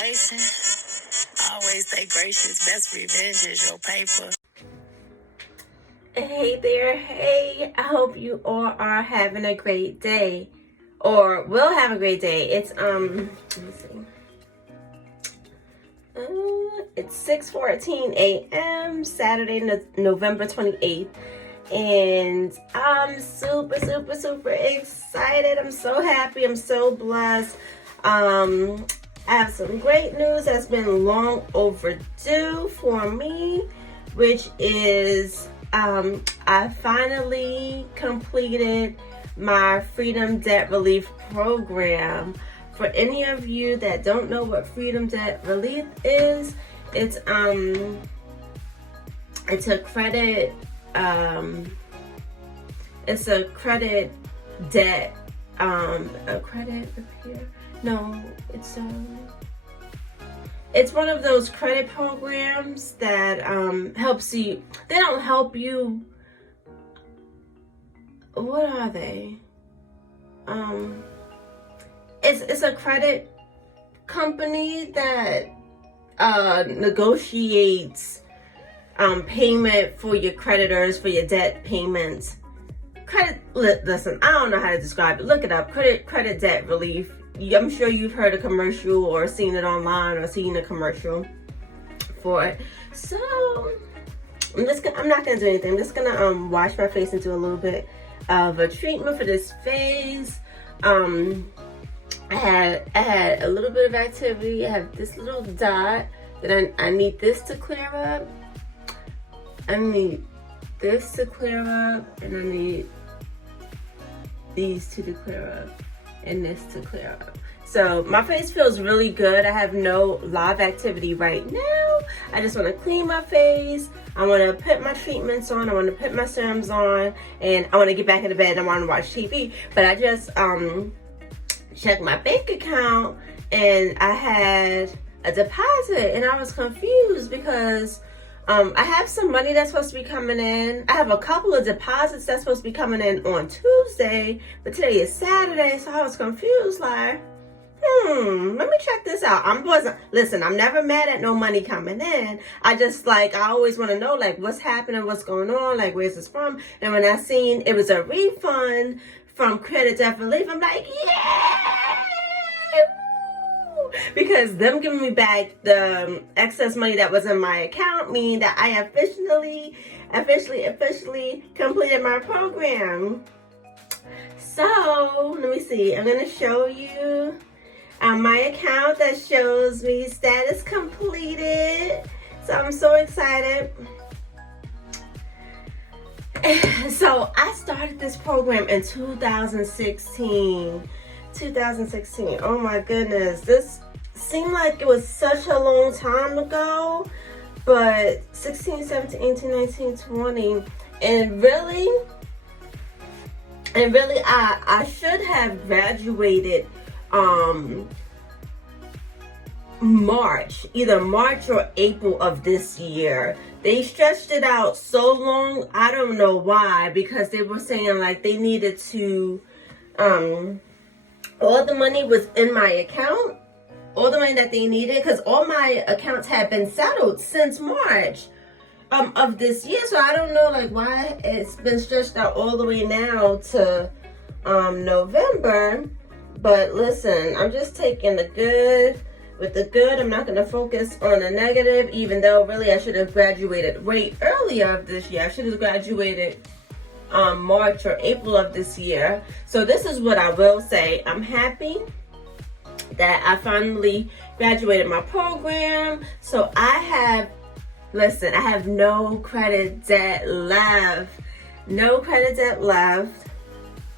conversation. Always stay gracious. Best revenge is your paper. Hey there, hey. I hope you all are having a great day. Or will have a great day. It's, let me see. It's 6:14 a.m. Saturday, November 28th. And I'm super excited. I'm so happy. I'm so blessed. I have some great news that's been long overdue for me, which is I finally completed my Freedom Debt Relief Program. For any of you that don't know what Freedom Debt Relief is, it's a credit debt a credit repair. No, it's one of those credit programs that helps you. They don't help you. What are they? It's a credit company that negotiates payment for your creditors, for your debt payments. Listen, I don't know how to describe it. Look it up. Credit debt relief. I'm sure you've heard a commercial or seen it online or seen a commercial for it. So I'm not gonna do anything. I'm just gonna wash my face and do a little bit of a treatment for this phase. I had a little bit of activity. I have this little dot that I need this to clear up. I need this to clear up, and I need these two to clear up, and this to clear up. So my face feels really good. I have no live activity right now. I just want to clean my face. I want to put my treatments on. I want to put my serums on, and I want to get back in the bed and I want to watch TV. But I just checked my bank account, and I had a deposit, and I was confused because I have some money that's supposed to be coming in. I have a couple of deposits that's supposed to be coming in on Tuesday, but today is Saturday, so I was confused, like, let me check this out. Listen, I'm never mad at no money coming in. I always want to know, like, what's happening, what's going on, like, where's this from? And when I seen it was a refund from Credit Debt Relief, I'm like, yeah! Because them giving me back the excess money that was in my account mean that I officially completed my program. So let me see. I'm gonna show you my account that shows me status completed. So I'm so excited. So I started this program in 2016. Oh my goodness, this seemed like it was such a long time ago, but 16, 17, 18, 19, 20, and really I should have graduated either March or April of this year. They stretched it out so long, I don't know why, because they were saying like they needed to all the money was in my account, all the money that they needed, because all my accounts had been settled since March of this year. So I don't know like why it's been stretched out all the way now to November. But listen, I'm just taking the good with the good. I'm not going to focus on the negative, even though really I should have graduated way earlier of this year. I should have graduated March or April of this year. So this is what I will say. I'm happy that I finally graduated my program. So I have no credit debt left. No credit debt left.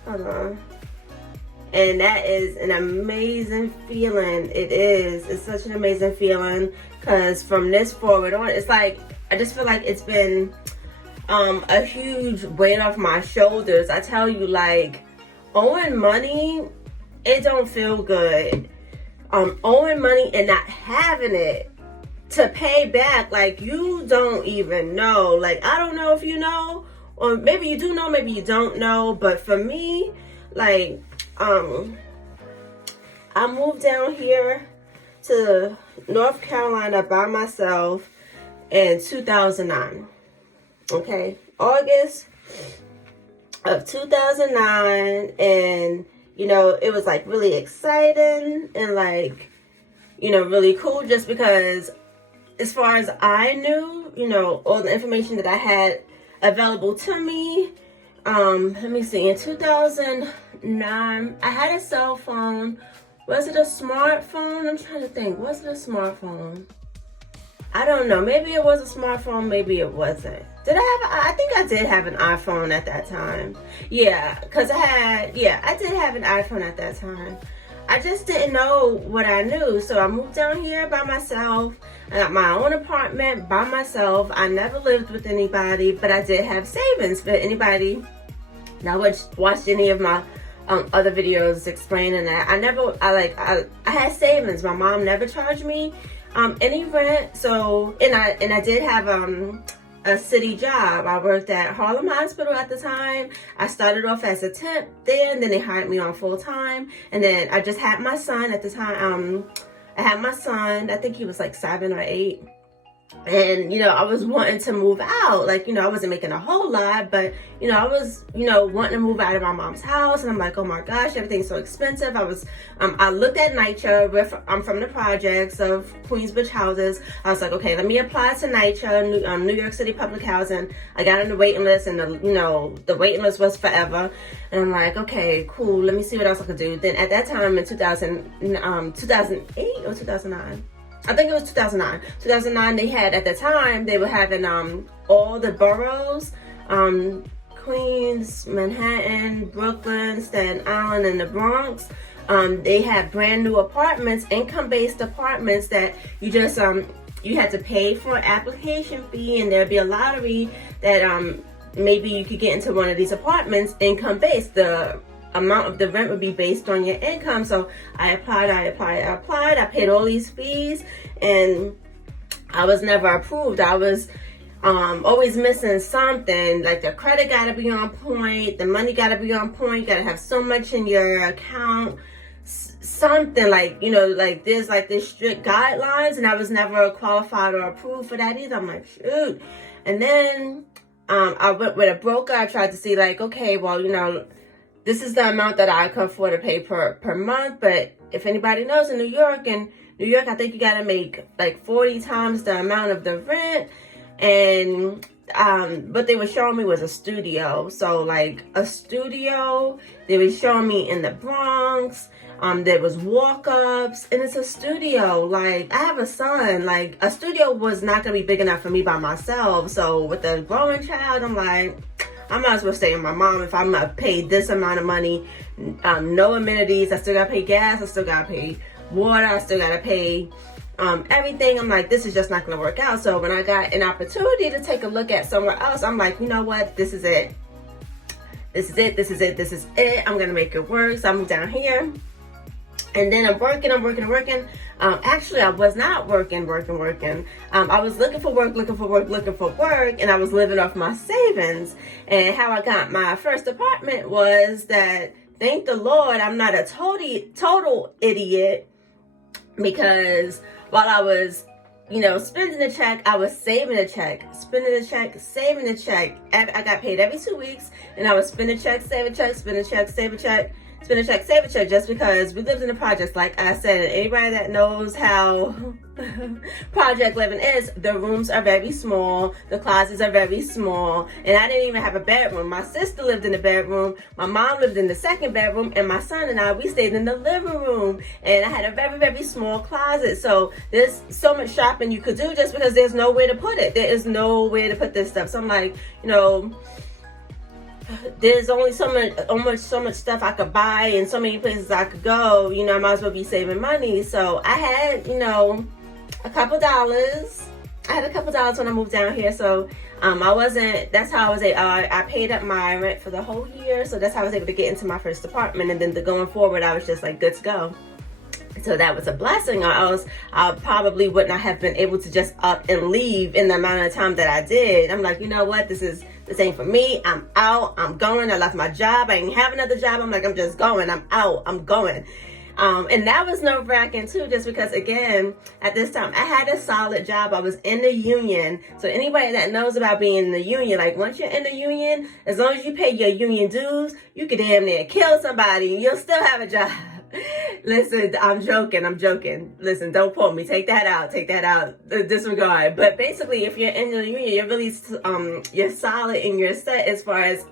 Hold on. And that is an amazing feeling. It is. It's such an amazing feeling, because from this forward on, it's like, I just feel like it's been a huge weight off my shoulders. I tell you, like, owing money, it don't feel good. Owing money and not having it to pay back, like, you don't even know. Like, I don't know if you know, or maybe you do know, maybe you don't know, but for me, like, I moved down here to North Carolina by myself in 2009. Okay, August of 2009, and you know, it was like really exciting and like, you know, really cool, just because as far as I knew, you know, all the information that I had available to me. Let me see, in 2009, I had a cell phone. Was it a smartphone? I'm trying to think. Was it a smartphone? I don't know. Maybe it was a smartphone. Maybe it wasn't. I think I did have an iPhone at that time. Yeah, because I did have an iPhone at that time. I just didn't know what I knew. So I moved down here by myself. I got my own apartment by myself. I never lived with anybody, but I did have savings. For anybody that watched any of my other videos explaining that, I had savings. My mom never charged me any rent. So and I did have a city job. I worked at Harlem Hospital at the time. I started off as a temp there, and then they hired me on full time. And then I just had my son at the time. I had my son, I think he was like 7 or 8. And, you know, I was wanting to move out. Like, you know, I wasn't making a whole lot, but, you know, I was, you know, wanting to move out of my mom's house. And I'm like, oh my gosh, everything's so expensive. I looked at NYCHA. I'm from the projects of Queensbridge houses. I was like, okay, let me apply to NYCHA, New York City Public Housing. I got on the waiting list, and the waiting list was forever. And I'm like, okay, cool. Let me see what else I could do. Then at that time in 2008 or 2009, I think it was 2009. 2009, they were having all the boroughs, Queens, Manhattan, Brooklyn, Staten Island, and the Bronx. They had brand new apartments, income-based apartments that you just you had to pay for an application fee, and there'd be a lottery that maybe you could get into one of these apartments income-based. The amount of the rent would be based on your income. So I applied. I paid all these fees, and I was never approved. I was always missing something. Like the credit got to be on point, the money got to be on point, got to have so much in your account, something like, you know, like there's like this strict guidelines, and I was never qualified or approved for that either. I'm like, shoot. And then I went with a broker. I tried to see like, okay, well, you know, this is the amount that I could afford to pay per month. But if anybody knows, in New York, I think you got to make like 40 times the amount of the rent. And what they were showing me was a studio. So like a studio, they were showing me in the Bronx. There was walk-ups, and it's a studio. Like, I have a son. Like, a studio was not going to be big enough for me by myself. So with a growing child, I'm like, I might as well stay with my mom if I'm going to pay this amount of money. No amenities. I still got to pay gas. I still got to pay water. I still got to pay everything. I'm like, this is just not going to work out. So when I got an opportunity to take a look at somewhere else, I'm like, you know what? This is it. This is it. I'm going to make it work. So I moved down here. And then I'm working. Actually, I was not working. I was looking for work, and I was living off my savings. And how I got my first apartment was that, thank the Lord, I'm not a total idiot, because while I was, you know, spending the check, I was saving a check, spending a check, saving a check. I got paid every 2 weeks, and I would spend a check, save a check, spend a check, save a check. Spend a check, save a check, just because we lived in the projects, like I said. And anybody that knows how project living is, the rooms are very small, the closets are very small, and I didn't even have a bedroom. My sister lived in the bedroom, my mom lived in the second bedroom, and my son and I, we stayed in the living room. And I had a very, very small closet. So there's so much shopping you could do, just because there's nowhere to put it. There is nowhere to put this stuff. So I'm like, you know, there's only so much stuff I could buy, and so many places I could go. You know, I might as well be saving money. So I had, you know, a couple dollars. I had a couple dollars when I moved down here. So that's how I was able, I paid up my rent for the whole year. So that's how I was able to get into my first apartment. And then going forward, I was just like good to go. So that was a blessing, or else I probably would not have been able to just up and leave in the amount of time that I did. I'm like, you know what? This ain't for me. I'm out. I'm going. I left my job. I didn't have another job. I'm like, I'm just going. I'm out. I'm going. And that was nerve-wracking too, just because, again, at this time, I had a solid job. I was in the union. So anybody that knows about being in the union, like once you're in the union, as long as you pay your union dues, you could damn near kill somebody and you'll still have a job. Listen, I'm joking. Listen, don't quote me. Take that out. Disregard. But basically, if you're in the union, you're really, you're solid and you're set as far as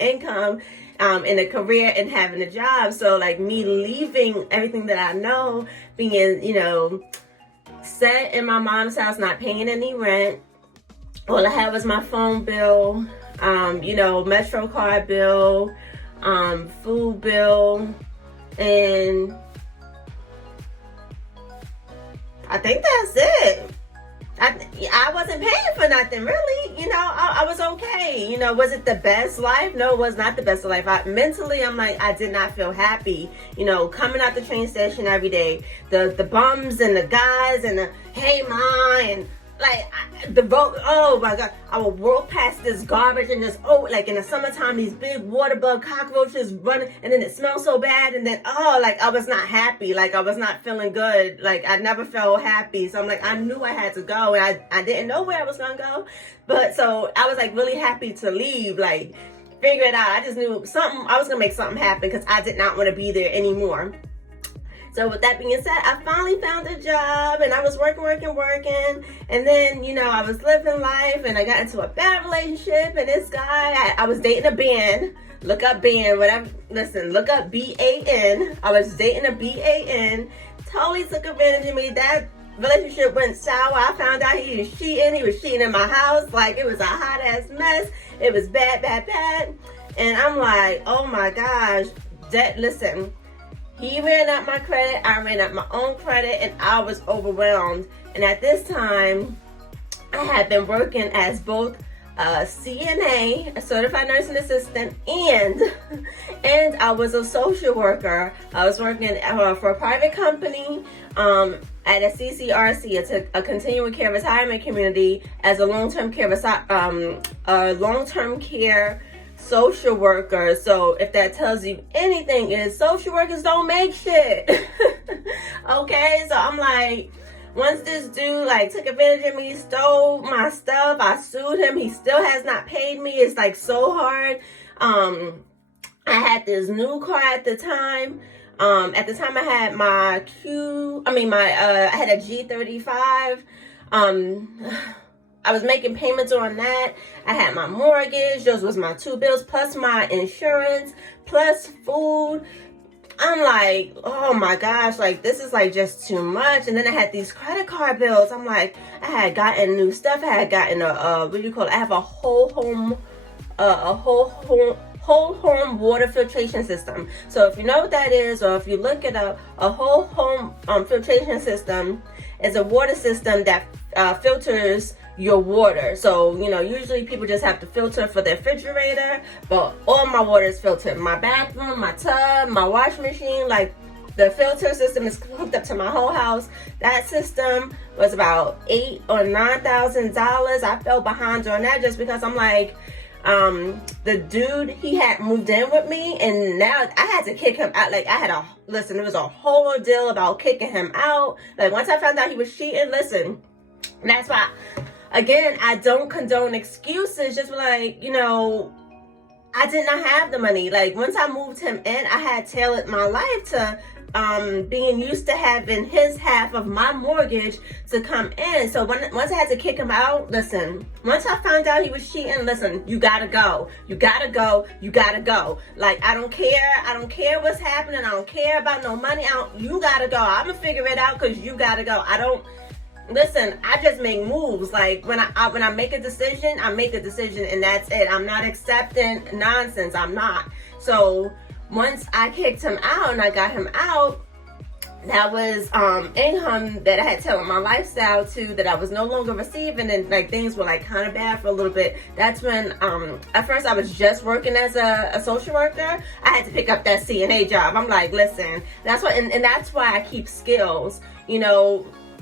income, in a career and having a job. So like me leaving everything that I know, being, set in my mom's house, not paying any rent. All I had was my phone bill, Metro card bill, food bill, and I think that's it. I wasn't paying for nothing, really. I was okay. Was it the best life? No, it was not the best life. Mentally, I'm like, I did not feel happy. Coming out the train station every day, the bums and the guys and the, hey, ma, and like the road. Oh my God, I would walk past this garbage and this, like in the summertime, these big water bug cockroaches running, and then it smells so bad, and then I was not happy, like I was not feeling good, like I never felt happy. So I'm like, I knew I had to go, and I didn't know where I was gonna go, but so I was like really happy to leave, like figure it out. I just knew I was gonna make something happen because I did not want to be there anymore. So with that being said, I finally found a job and I was working. And then, I was living life and I got into a bad relationship. And this guy, I was dating a BAN. Look up BAN, whatever. Listen, look up BAN. I was dating a BAN. Totally took advantage of me. That relationship went sour. I found out he was cheating. He was cheating in my house. Like, it was a hot ass mess. It was bad. And I'm like, oh my gosh. Listen. He ran up my credit, I ran up my own credit, and I was overwhelmed. And at this time, I had been working as both a CNA, a certified nursing assistant, and I was a social worker. I was working for a private company at a CCRC, it's a continuing care retirement community, as a long-term care social worker. So if that tells you anything, is social workers don't make shit. Okay, so I'm like, once this dude took advantage of me, stole my stuff, I sued him, he still has not paid me. It's like so hard. I had this new car at the time. At the time I had I had a G35. I was making payments on that. I had my mortgage. Those was my 2 bills, plus my insurance, plus food. I'm like, oh my gosh, this is just too much. And then I had these credit card bills. I'm like, I had gotten new stuff. I had gotten I have a whole home water filtration system. So if you know what that is, or if you look it up, a whole home filtration system is a water system that filters your water. So, usually people just have to filter for their refrigerator, but all my water is filtered. My bathroom, my tub, my wash machine, the filter system is hooked up to my whole house. That system was about $8,000 or $9,000. I fell behind on that just because I'm like, the dude, he had moved in with me, and now I had to kick him out. It was a whole ordeal about kicking him out. Once I found out he was cheating, and that's why, again, I don't condone excuses. Just I did not have the money. Once I moved him in, I had tailored my life to being used to having his half of my mortgage to come in. So once I had to kick him out, once I found out he was cheating, you gotta go. You gotta go. I don't care what's happening. I don't care about no money. You gotta go. I'm gonna figure it out because you gotta go. I just make moves. When I make a decision, I make a decision, and that's it. I'm not accepting nonsense. I'm not. So once I kicked him out and I got him out, that was income that I had tailored my lifestyle to, that I was no longer receiving, and things were kind of bad for a little bit. That's when at first I was just working as a social worker. I had to pick up that CNA job. I'm like, listen, that's why, and that's why I keep skills.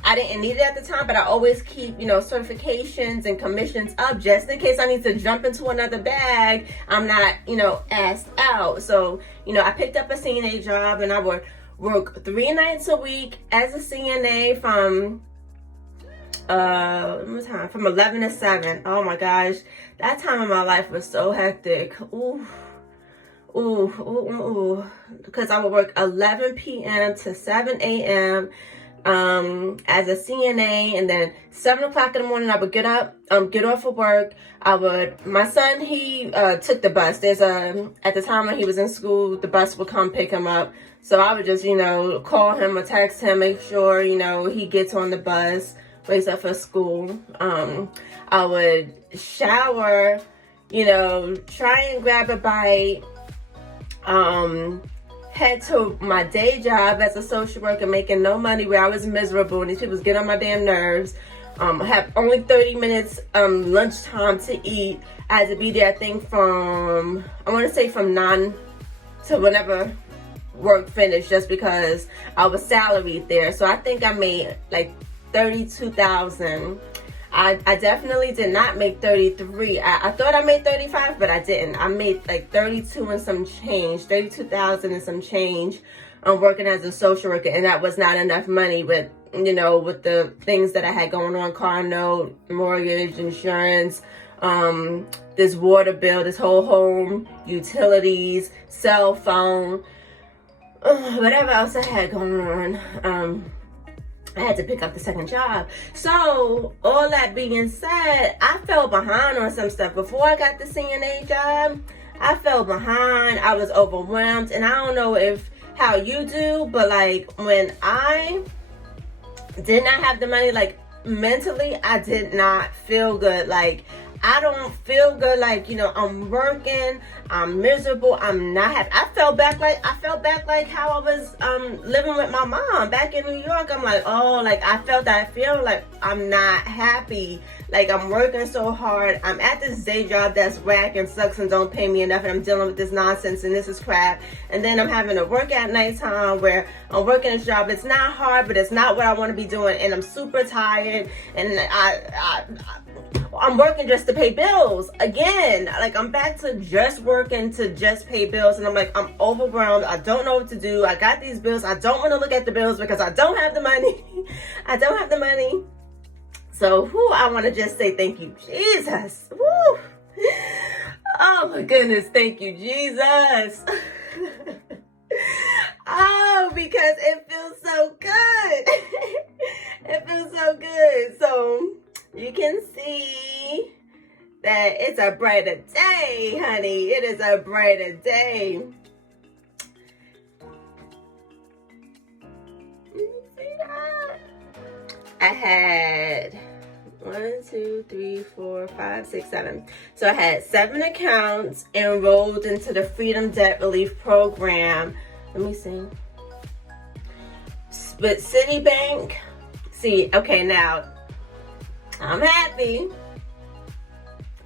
I didn't need it at the time, but I always keep, certifications and commissions up just in case I need to jump into another bag. I'm not, asked out. So, I picked up a CNA job, and I would work 3 nights a week as a CNA from from 11 to 7. Oh my gosh, that time of my life was so hectic. Because I would work 11 p.m. to 7 a.m. As a CNA, and then 7 o'clock in the morning I would get up, get off of work. My son, he took the bus. At the time when he was in school, the bus would come pick him up. So I would just, call him or text him, make sure, he gets on the bus, wakes up for school. I would shower, try and grab a bite, head to my day job as a social worker, making no money, where I was miserable and these people was getting on my damn nerves. I have only 30 minutes lunchtime to eat. I had to be there, I think from 9 to whenever work finished, just because I was salaried there. So I think I made like $32,000. I definitely did not make 33. I thought I made 35, but I didn't. I made like 32 and some change, 32,000 and some change. I'm working as a social worker, and that was not enough money with, with the things that I had going on, car note, mortgage, insurance, this water bill, this whole home, utilities, cell phone, whatever else I had going on. I had to pick up the second job. So all that being said, I fell behind on some stuff. Before I got the CNA job, I fell behind. I was overwhelmed. And I don't know how you do, but like when I did not have the money, like mentally, I did not feel good. Like I don't feel good. Like, I'm working, I'm miserable, I'm not happy. I felt back like how I was living with my mom back in New York. I'm like, I felt that feeling like I'm not happy. Like I'm working so hard. I'm at this day job that's whack and sucks and don't pay me enough, and I'm dealing with this nonsense and this is crap. And then I'm having to work at nighttime where I'm working this job. It's not hard, but it's not what I want to be doing, and I'm super tired, and I'm working just to pay bills again. Like I'm back to just working to just pay bills, and I'm like, I'm overwhelmed. I don't know what to do. I got these bills. I don't want to look at the bills because I don't have the money. I don't have the money. So I want to just say thank you, Jesus. Woo. Oh my goodness, thank you, Jesus. Because it feels so good. It feels so good. So you can see that it's a brighter day, honey. It is a brighter day. You see that? I had 1, 2, 3, 4, 5, 6, 7. So I had 7 accounts enrolled into the Freedom Debt Relief Program. Let me see. But Citibank, okay, now I'm happy.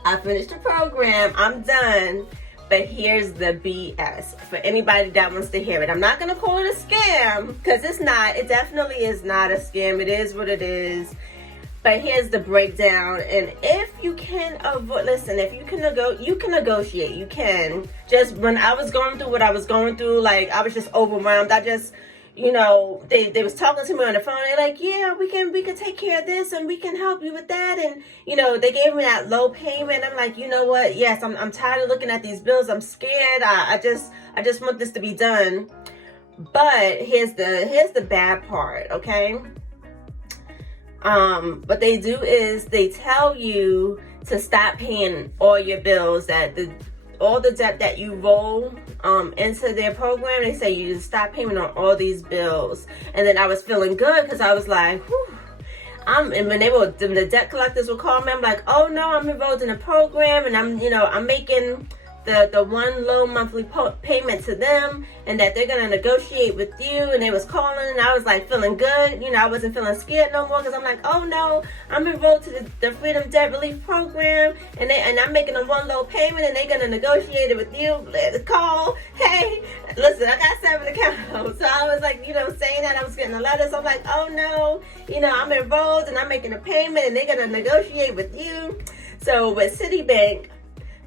I finished the program. I'm done. But here's the BS for anybody that wants to hear it. I'm not going to call it a scam because it's not. It definitely is not a scam. It is what it is. But here's the breakdown. And if you can listen, if you can negotiate. You can. Just when I was going through what I was going through, like I was just overwhelmed. I just, they was talking to me on the phone. They're like, yeah, we can take care of this and we can help you with that. And, they gave me that low payment. I'm like, you know what? Yes, I'm tired of looking at these bills. I'm scared. I just want this to be done. But here's the bad part, okay? What they do is they tell you to stop paying all your bills, that all the debt that you roll into their program. They say you just stop paying on all these bills. And then I was feeling good because I was like, whew. And when the debt collectors would call me, I'm like, oh no, I'm enrolled in a program, and I'm making the one low monthly payment to them, and that they're going to negotiate with you. And they was calling, and I was like feeling good. I wasn't feeling scared no more because I'm like, oh no, I'm enrolled to the Freedom Debt Relief Program, and I'm making a one low payment, and they're going to negotiate it with you. Call, hey, listen, I got 7 accounts. So I was like, saying that I was getting a letter. So I'm like, oh no, I'm enrolled and I'm making a payment, and they're going to negotiate with you. So with Citibank,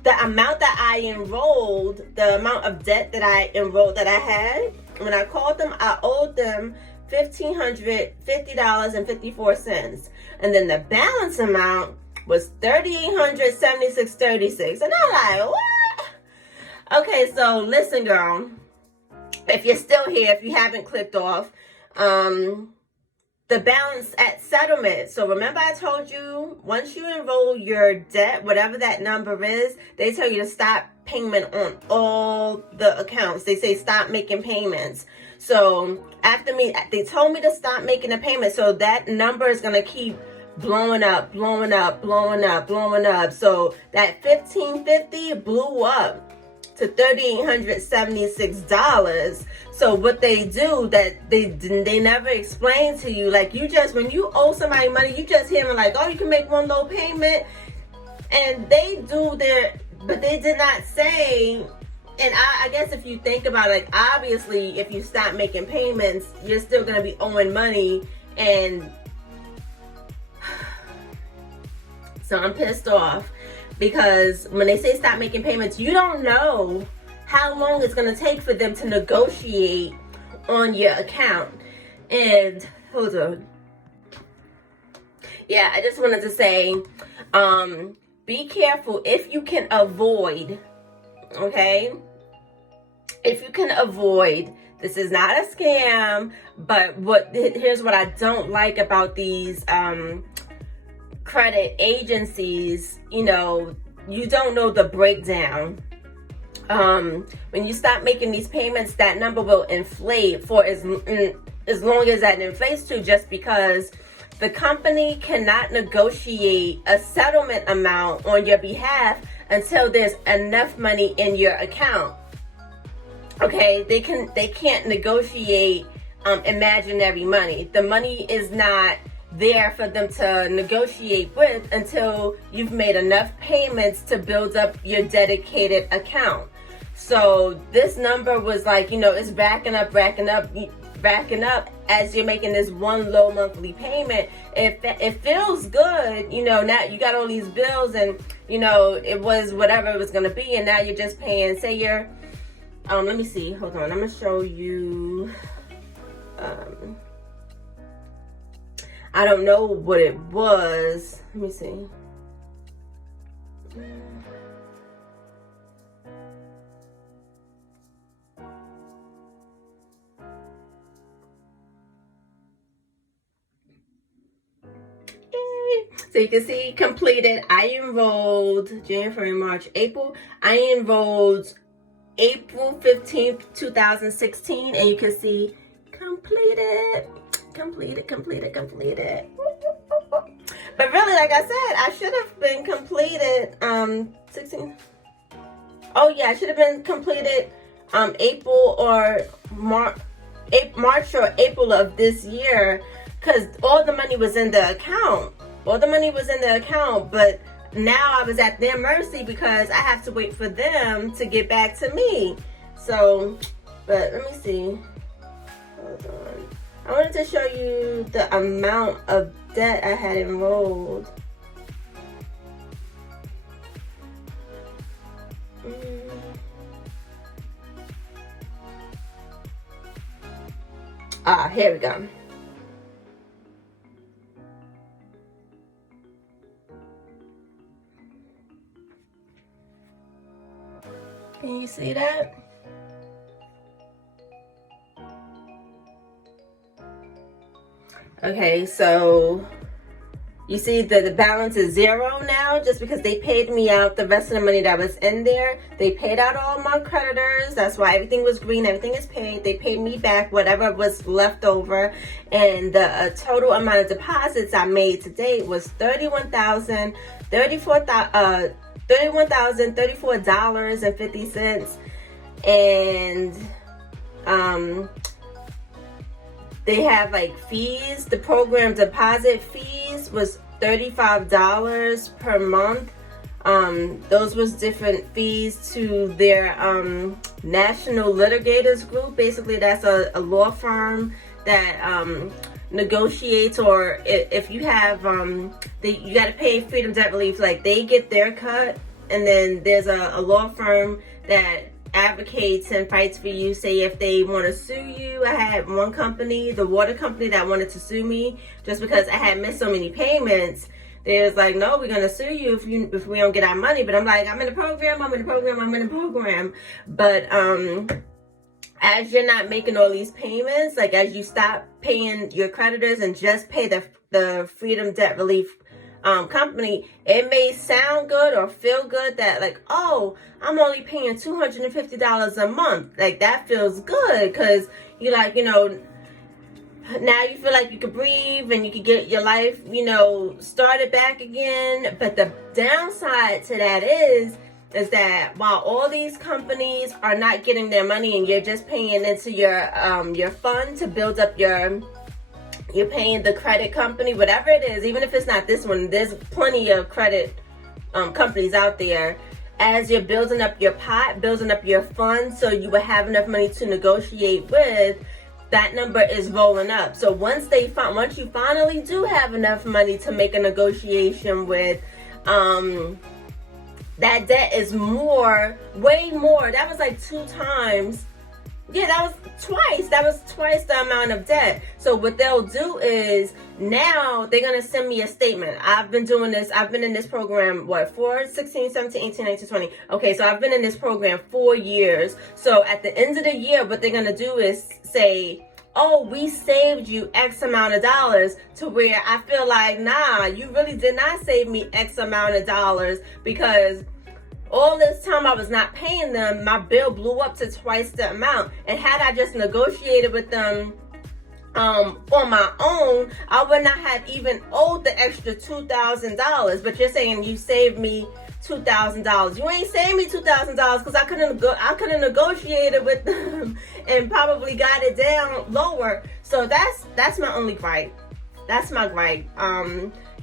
the amount that I enrolled, the amount of debt that I enrolled that I had, when I called them, I owed them $1,550.54. And then the balance amount was $3,876.36. And I'm like, what? Okay, so listen, girl. If you're still here, if you haven't clicked off, the balance at settlement. So remember I told you, once you enroll your debt, whatever that number is, they tell you to stop payment on all the accounts. They say stop making payments. So after they told me to stop making the payment. So that number is going to keep blowing up, blowing up, blowing up, blowing up. So that $1,550 blew up to $3,876. So what they do that they never explain to you, like you just, when you owe somebody money, you just hear them like, oh, you can make one low payment, and they do but they did not say. And I guess if you think about it, like obviously if you stop making payments, you're still gonna be owing money, and so I'm pissed off. Because when they say stop making payments, you don't know how long it's going to take for them to negotiate on your account. And hold on. Yeah, I just wanted to say, be careful if you can avoid, okay? If you can avoid, this is not a scam, but here's what I don't like about these credit agencies. You know, you don't know the breakdown. When you stop making these payments, that number will inflate for as long as that inflates to, just because the company cannot negotiate a settlement amount on your behalf until there's enough money in your account. Okay, they can't negotiate imaginary money. The money is not there for them to negotiate with until you've made enough payments to build up your dedicated account. So this number was like, you know, it's racking up as you're making this one low monthly payment. It feels good, you know, now you got all these bills, and you know, it was whatever it was going to be, and now you're just paying, say you're let me see, hold on, I'm going to show you I don't know what it was. Let me see. So you can see completed. I enrolled January, March, April. I enrolled April 15th, 2016. And you can see completed. But really, like I said, I should have been completed 16. Oh yeah, I should have been completed April or March or April of this year, because all the money was in the account. But now I was at their mercy because I have to wait for them to get back to me. So, but let me see. Hold on. I wanted to show you the amount of debt I had enrolled. Here we go. Can you see that? Okay, so you see that the balance is zero now, just because they paid me out the rest of the money that was in there. They paid out all my creditors. That's why everything was green. Everything is paid. They paid me back whatever was left over. And the total amount of deposits I made to date was $31,034.50. And they have like fees. The program deposit fees was $35 per month. Those was different fees to their national litigators group. Basically, that's a law firm that negotiates, or if you have you got to pay Freedom Debt Relief, like they get their cut, and then there's a law firm that advocates and fights for you. Say if they want to sue you. I had one company, the water company, that wanted to sue me just because I had missed so many payments. They was like, no, we're going to sue you if we don't get our money. But I'm like, I'm in the program. But as you're not making all these payments, like as you stop paying your creditors and just pay the Freedom Debt Relief company, it may sound good or feel good that like, oh, I'm only paying $250 a month. Like that feels good because you like, you know, now you feel like you could breathe and you could get your life, you know, started back again. But the downside to that is that while all these companies are not getting their money and you're just paying into your fund to build up you're paying the credit company, whatever it is, even if it's not this one, there's plenty of credit companies out there. As you're building up your pot, building up your fund, so you will have enough money to negotiate with, that number is rolling up. So once you finally do have enough money to make a negotiation with, that debt is way more. That was like 2 times. Yeah, that was twice the amount of debt. So what they'll do is now they're going to send me a statement. I've been doing this. I've been in this program, 16, 17, 18, 19, 20. Okay, so I've been in this program 4 years. So at the end of the year, what they're going to do is say, oh, we saved you X amount of dollars, to where I feel like, nah, you really did not save me X amount of dollars, because all this time I was not paying them, my bill blew up to twice the amount. And had I just negotiated with them on my own, I would not have even owed the extra $2,000. But you're saying you saved me $2,000. You ain't saved me $2,000 because I couldn't negotiated with them and probably got it down lower. So that's my only gripe. That's my gripe.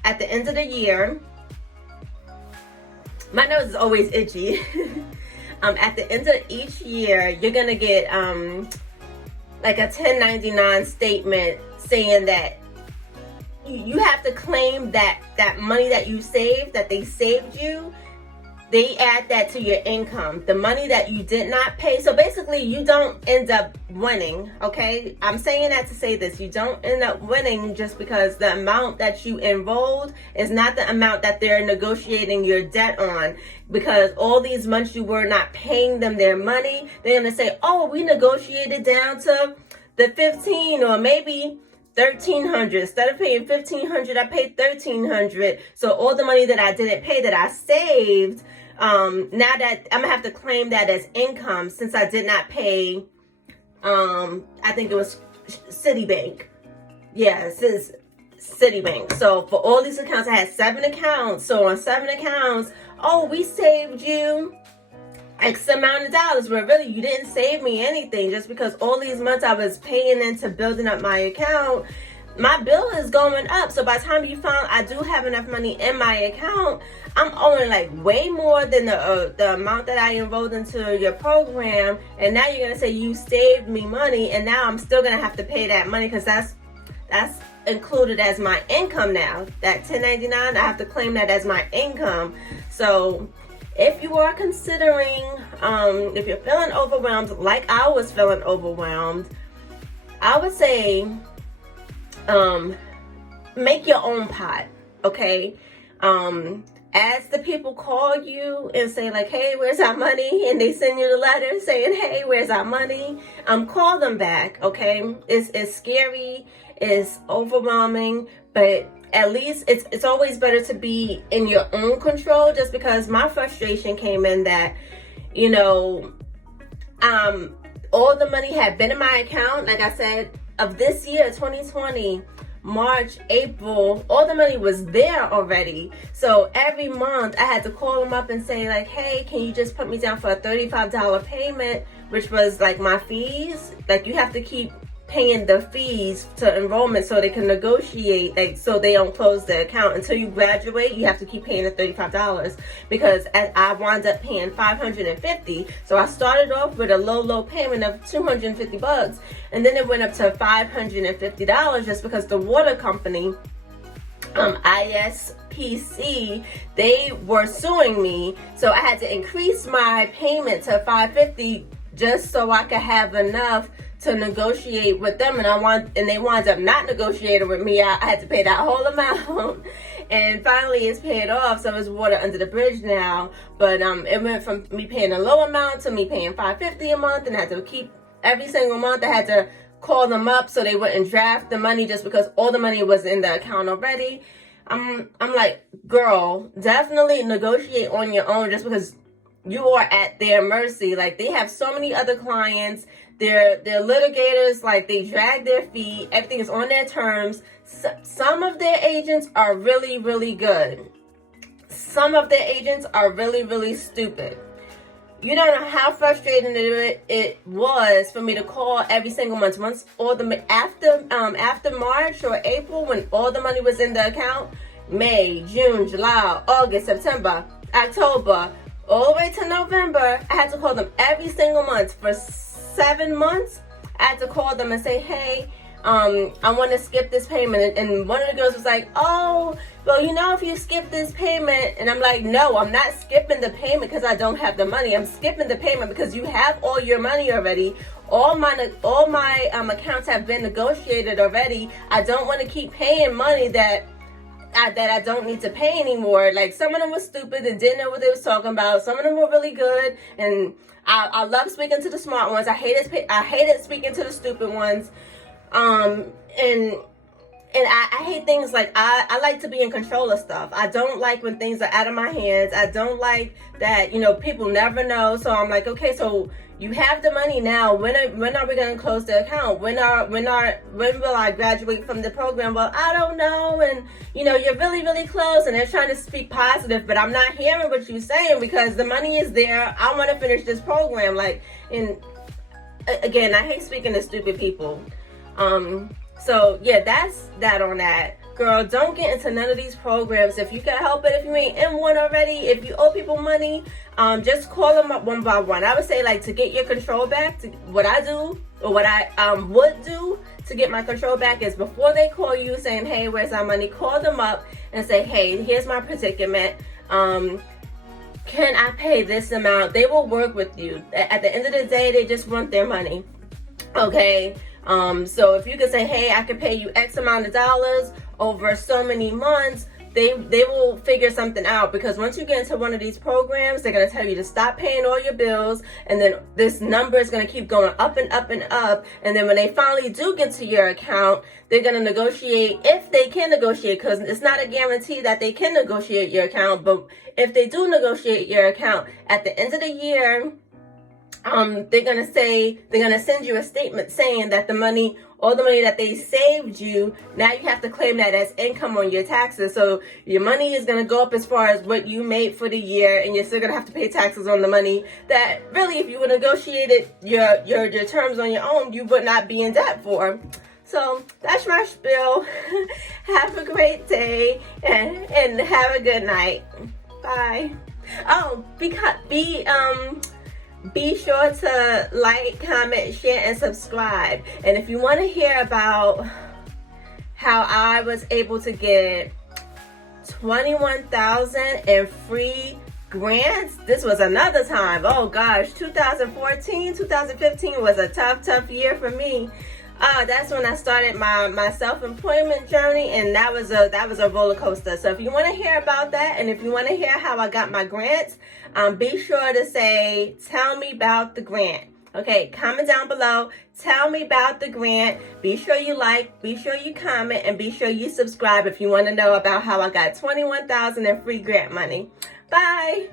At the end of the year, my nose is always itchy. At the end of each year, you're gonna get like a 1099 statement saying that you have to claim that money that you saved, that they saved you. They add that to your income, the money that you did not pay. So basically, you don't end up winning, okay? I'm saying that to say this. You don't end up winning just because the amount that you enrolled is not the amount that they're negotiating your debt on. Because all these months you were not paying them their money, they're going to say, oh, we negotiated down to the 15 or maybe $1,300. Instead of paying $1,500, I paid $1,300. So all the money that I didn't pay, that I saved, now that I'm gonna have to claim that as income, since I did not pay, I think it was Citibank. Yeah, since Citibank. So for all these accounts, I had 7 accounts. So on 7 accounts, oh, we saved you X amount of dollars, where really you didn't save me anything, just because all these months I was paying into building up my account. My bill is going up. So by the time you found I do have enough money in my account, I'm owing like way more than the amount that I enrolled into your program. And now you're gonna say you saved me money, and now I'm still gonna have to pay that money because that's included as my income now. That 1099, I have to claim that as my income. So if you are considering, if you're feeling overwhelmed, like I was feeling overwhelmed, I would say, make your own pot, okay? As the people call you and say like, hey, where's our money? And they send you the letter saying, hey, where's our money? Call them back, okay? It's scary, it's overwhelming, but at least it's always better to be in your own control, just because my frustration came in that, you know, all the money had been in my account, like I said, of this year, 2020, March, April, all the money was there already. So every month I had to call them up and say like, hey, can you just put me down for a $35 payment, which was like my fees. Like you have to keep paying the fees to enrollment so they can negotiate, like so they don't close the account. Until you graduate, you have to keep paying the $35, because I wound up paying $550. So I started off with a low payment of $250, and then it went up to $550 just because the water company ISPC, they were suing me, so I had to increase my payment to $550 just so I could have enough to negotiate with them, and they wound up not negotiating with me. I had to pay that whole amount, and finally it's paid off, so it's water under the bridge now. But it went from me paying a low amount to me paying $550 a month, and I had to keep every single month. I had to call them up so they wouldn't draft the money just because all the money was in the account already. I'm like, girl, definitely negotiate on your own, just because you are at their mercy. Like, they have so many other clients. They're litigators. Like, they drag their feet. Everything is on their terms. Some of their agents are really, really good. Some of their agents are really, really stupid. You don't know how frustrating it was for me to call every single month. Once all the after March or April, when all the money was in the account, May, June, July, August, September, October, all the way to November, I had to call them every single month for 7 months. I had to call them and say, hey, I want to skip this payment. And one of the girls was like, oh, well, if you skip this payment. And I'm like, no, I'm not skipping the payment because I don't have the money. I'm skipping the payment because you have all your money already. All my accounts have been negotiated already. I don't want to keep paying money that I don't need to pay anymore. Like, some of them were stupid and didn't know what they was talking about. Some of them were really good, and I love speaking to the smart ones. I hated speaking to the stupid ones. And I hate things like, I like to be in control of stuff. I don't like when things are out of my hands. I don't like that, people never know. So I'm like, okay, so you have the money now. When are we going to close the account? When will I graduate from the program? Well, I don't know. And, you're really, really close. And they're trying to speak positive, but I'm not hearing what you're saying because the money is there. I want to finish this program. Like, and again, I hate speaking to stupid people. So yeah, that's that on that. Girl, don't get into none of these programs. If you can help it, if you ain't in one already, if you owe people money, just call them up one by one. I would say, like, to get your control back, what I do, or what I would do to get my control back is, before they call you saying, hey, where's our money, call them up and say, hey, here's my predicament. Can I pay this amount? They will work with you. At the end of the day, they just want their money. Okay? So if you could say, hey, I could pay you X amount of dollars over so many months, they will figure something out. Because once you get into one of these programs, they're going to tell you to stop paying all your bills, and then this number is going to keep going up and up and up. And then when they finally do get to your account, they're going to negotiate, if they can negotiate, because it's not a guarantee that they can negotiate your account. But if they do negotiate your account, at the end of the year, they're gonna send you a statement saying that all the money that they saved you, now you have to claim that as income on your taxes. So your money is gonna go up as far as what you made for the year, and you're still gonna have to pay taxes on the money that really, if you would negotiated your terms on your own, you would not be in debt for. So that's my spiel. Have a great day and have a good night. Bye. Oh, be sure to like, comment, share, and subscribe. And if you want to hear about how I was able to get $21,000 in free grants, this was another time. Oh gosh, 2014, 2015 was a tough year for me. That's when I started my self-employment journey, and that was a roller coaster. So if you want to hear about that, and if you want to hear how I got my grants, be sure to say, tell me about the grant. Okay, comment down below. Tell me about the grant. Be sure you like, be sure you comment, and be sure you subscribe if you want to know about how I got $21,000 in free grant money. Bye.